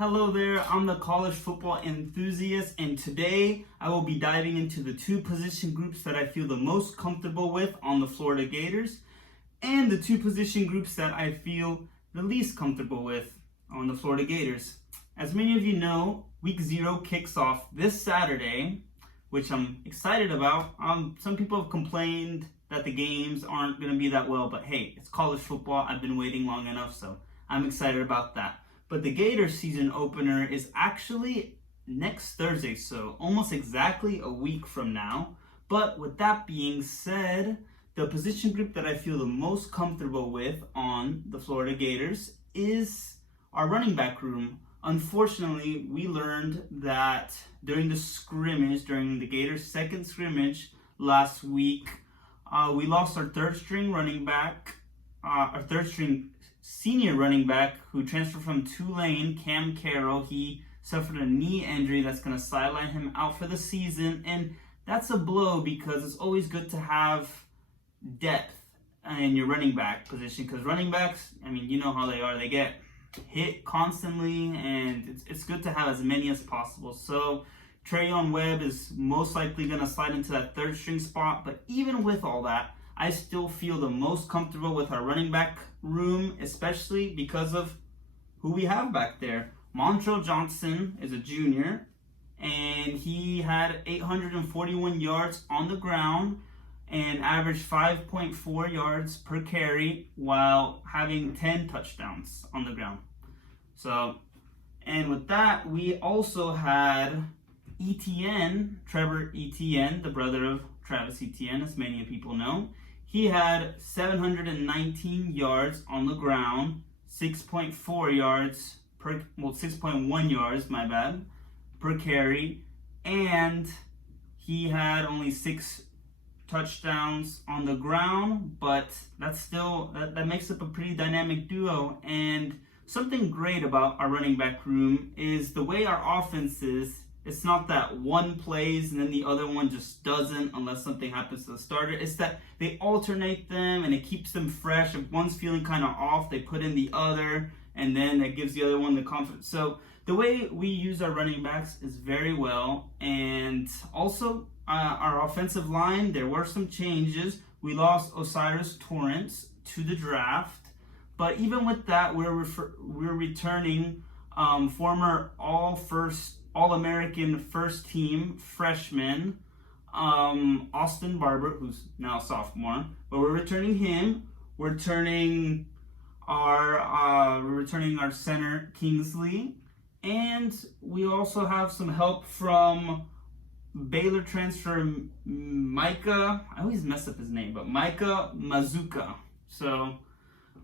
Hello there, I'm the college football enthusiast, and today I will be diving into the two position groups that I feel the most comfortable with on the Florida Gators, and the two position groups that I feel the least comfortable with on the Florida Gators. As many of you know, week 0 kicks off this Saturday, which I'm excited about. Some people have complained that the games aren't going to be that well, but hey, it's college football. I've been waiting long enough, so I'm excited about that. But the Gators season opener is actually next Thursday, so almost exactly a week from now. But with that being said, the position group that I feel the most comfortable with on the Florida Gators is our running back room. Unfortunately, we learned that during the Gators' second scrimmage last week, we lost our third string senior running back who transferred from Tulane, Cam Carroll. He suffered a knee injury that's going to sideline him out for the season, and that's a blow because it's always good to have depth in your running back position, because running backs, you know how they are. They get hit constantly, and it's good to have as many as possible. So Trayon Webb is most likely going to slide into that third string spot, but even with all that, I still feel the most comfortable with our running back room, especially because of who we have back there. Montrell Johnson is a junior, and he had 841 yards on the ground and averaged 5.4 yards per carry while having 10 touchdowns on the ground. And with that, we also had Trevor Etienne, the brother of Travis Etienne, as many people know. He had 719 yards on the ground, 6.1 yards, per carry, and he had only 6 touchdowns on the ground, but that makes up a pretty dynamic duo. And something great about our running back room is the way our offense is. It's not that one plays and then the other one just doesn't unless something happens to the starter. It's that they alternate them and it keeps them fresh. If one's feeling kind of off, they put in the other, and then that gives the other one the confidence. So the way we use our running backs is very well. And also our offensive line, there were some changes. We lost Osiris Torrance to the draft, but even with that, we're returning former All-American first team freshman Austin Barber, who's now a sophomore, but we're returning him. We're returning our center Kingsley, and we also have some help from Baylor transfer Micah. I always mess up his name, but Micah Mazuka. So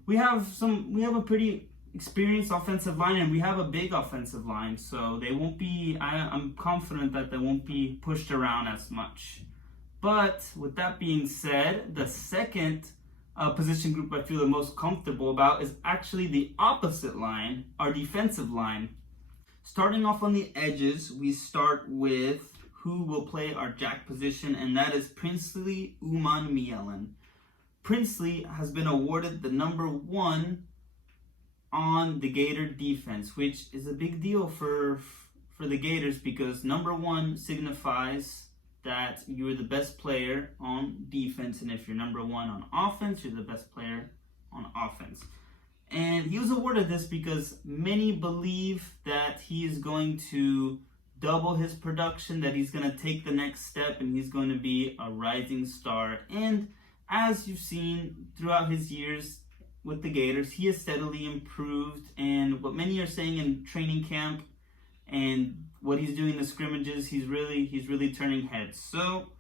we have a pretty experienced offensive line, and we have a big offensive line, so they won't be, I'm confident that they won't be pushed around as much. But with that being said, the second position group I feel the most comfortable about is actually the opposite line, our defensive line. Starting off on the edges, we start with who will play our jack position, and that is Princely Umanmielen. Princely has been awarded the number 1 on the Gator defense, which is a big deal for the Gators, because number 1 signifies that you're the best player on defense, and if you're number 1 on offense, you're the best player on offense. And he was awarded this because many believe that he is going to double his production, that he's going to take the next step, and he's going to be a rising star. And as you've seen throughout his years with the Gators, he has steadily improved, and what many are saying in training camp and what he's doing in the scrimmages, he's really turning heads. So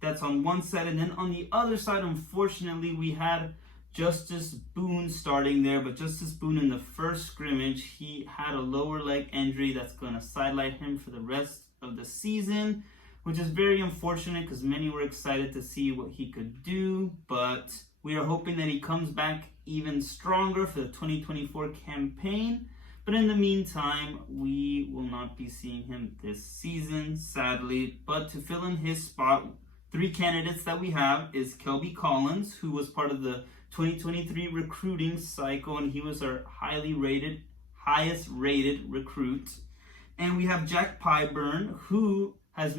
that's on one side, and then on the other side, unfortunately, we had Justice Boone starting there, but Justice Boone in the first scrimmage, he had a lower leg injury that's going to sideline him for the rest of the season, which is very unfortunate because many were excited to see what he could do, but we are hoping that he comes back even stronger for the 2024 campaign. But in the meantime, we will not be seeing him this season, sadly. But to fill in his spot, 3 candidates that we have is Kelby Collins, who was part of the 2023 recruiting cycle, and he was our highly rated, highest rated recruit. And we have Jack Pyburn, who has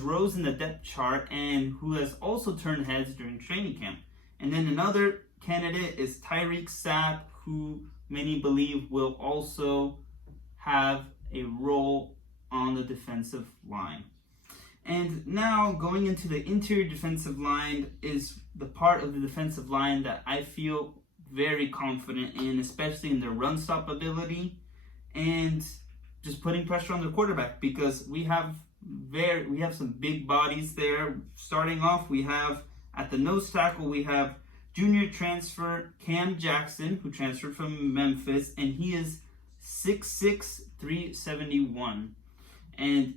rose in the depth chart and who has also turned heads during training camp. And then another candidate is Tyreek Sapp, who many believe will also have a role on the defensive line. And now going into the interior defensive line is the part of the defensive line that I feel very confident in, especially in their run stop ability and just putting pressure on the quarterback, because we have some big bodies there. Starting off, we have at the nose tackle, we have junior transfer Cam Jackson, who transferred from Memphis, and he is 6'6", 371. And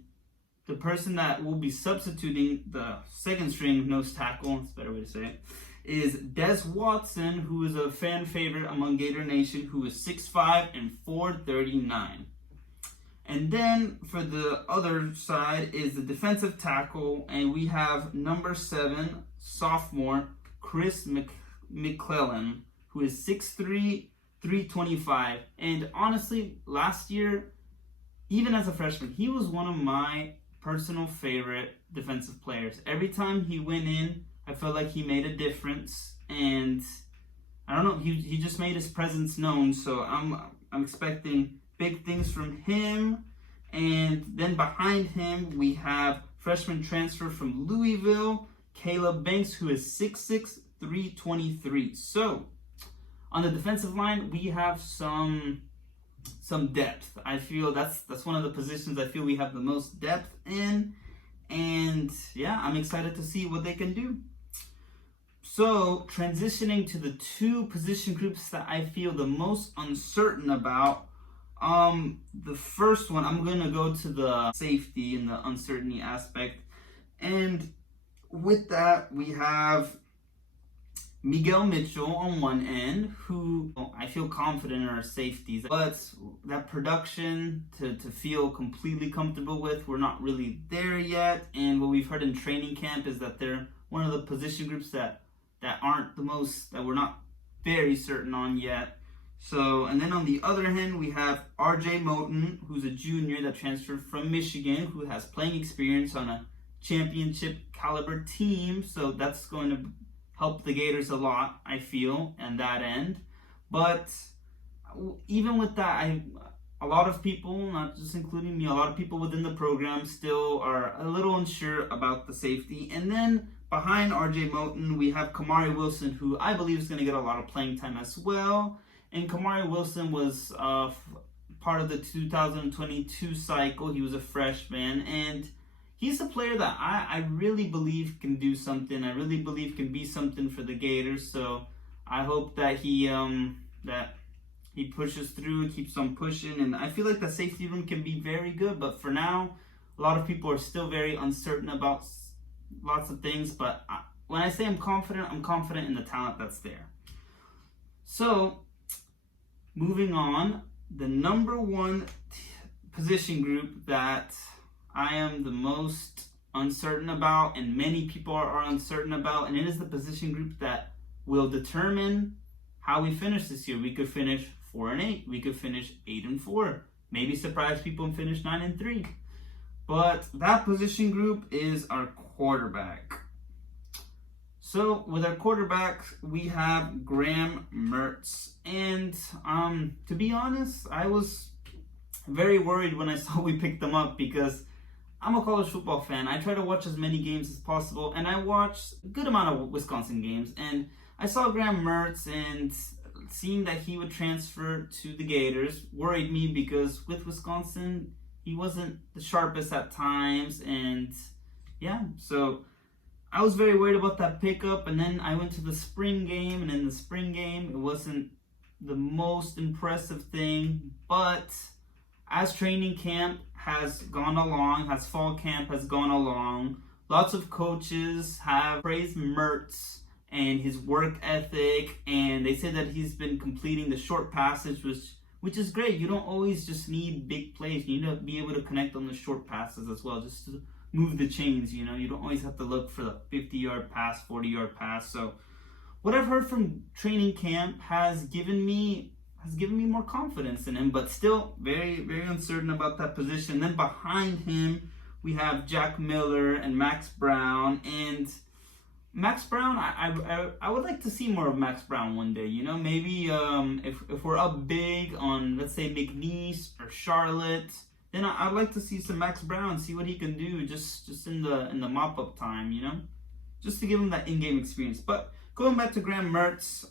the person that will be substituting the second string nose tackle, that's a better way to say it, is Des Watson, who is a fan favorite among Gator Nation, who is 6'5" and 439. And then for the other side is the defensive tackle, and we have number 7, sophomore Chris McClellan, who is 6'3", 325. And honestly, last year, even as a freshman, he was one of my personal favorite defensive players. Every time he went in, I felt like he made a difference, and I don't know, he just made his presence known. So I'm expecting big things from him. And then behind him, we have freshman transfer from Louisville, Caleb Banks, who is 6'6", 323. So on the defensive line, we have some depth. I feel that's one of the positions I feel we have the most depth in. And yeah, I'm excited to see what they can do. So transitioning to the two position groups that I feel the most uncertain about. The first one, I'm going to go to the safety and the uncertainty aspect. And with that, we have Miguel Mitchell on one end, who I feel confident in our safeties. But that production to feel completely comfortable with, we're not really there yet. And what we've heard in training camp is that they're one of the position groups that we're not very certain on yet. So, and then on the other hand, we have RJ Moten, who's a junior that transferred from Michigan, who has playing experience on a championship caliber team. So that's going to help the Gators a lot, I feel, on that end. But even with that, a lot of people, not just including me, a lot of people within the program still are a little unsure about the safety. And then behind RJ Moten, we have Kamari Wilson, who I believe is going to get a lot of playing time as well. And Kamari Wilson was part of the 2022 cycle. He was a freshman, and he's a player that I really believe can do something. I really believe can be something for the Gators. So I hope that he pushes through, keeps on pushing. And I feel like the safety room can be very good. But for now, a lot of people are still very uncertain about lots of things. But when I say I'm confident in the talent that's there. So moving on, the number one position group that I am the most uncertain about, and many people are uncertain about, and it is the position group that will determine how we finish this year. We could finish 4-8. We could finish 8-4. Maybe surprise people and finish 9-3. But that position group is our quarterback. So with our quarterback, we have Graham Mertz. And to be honest, I was very worried when I saw we picked them up, because I'm a college football fan. I try to watch as many games as possible, and I watched a good amount of Wisconsin games. And I saw Graham Mertz, and seeing that he would transfer to the Gators worried me, because with Wisconsin, he wasn't the sharpest at times. And yeah, so I was very worried about that pickup. And then I went to the spring game, and in the spring game, it wasn't the most impressive thing. But as training camp has gone along, as fall camp has gone along, lots of coaches have praised Mertz and his work ethic, and they say that he's been completing the short passage, which is great. You don't always just need big plays. You need to be able to connect on the short passes as well, just to move the chains. You don't always have to look for the 50-yard pass, 40-yard pass. So what I've heard from training camp has given me has given me more confidence in him, but still very, very uncertain about that position. Then behind him, we have Jack Miller and Max Brown. And Max Brown, I would like to see more of Max Brown one day. You know, maybe if we're up big on, let's say, McNeese or Charlotte, then I'd like to see some Max Brown, see what he can do just in the mop up time. You know, just to give him that in-game experience. But going back to Graham Mertz,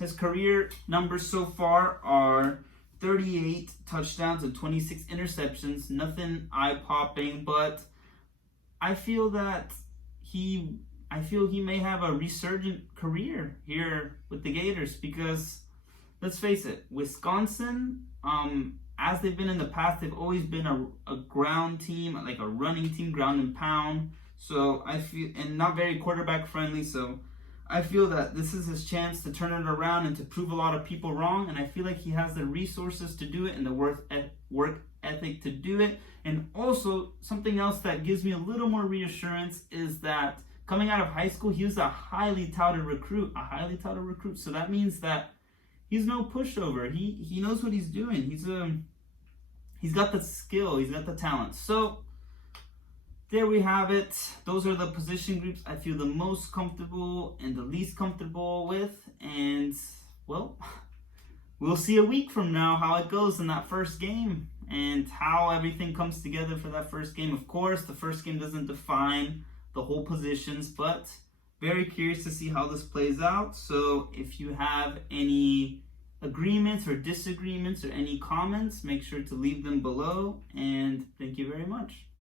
his career numbers so far are 38 touchdowns and 26 interceptions. Nothing eye-popping, but I feel he may have a resurgent career here with the Gators because, let's face it, Wisconsin, as they've been in the past, they've always been a ground team, like a running team, ground and pound. So I feel, and not very quarterback friendly. So I feel that this is his chance to turn it around and to prove a lot of people wrong. And I feel like he has the resources to do it and the work ethic to do it. And also, something else that gives me a little more reassurance is that coming out of high school, he was a highly touted recruit. So that means that he's no pushover. He knows what he's doing. He's got the skill. He's got the talent. So there we have it. Those are the position groups I feel the most comfortable and the least comfortable with. And, well, we'll see a week from now how it goes in that first game and how everything comes together for that first game. Of course, the first game doesn't define the whole positions, but very curious to see how this plays out. So if you have any agreements or disagreements or any comments, make sure to leave them below. And thank you very much.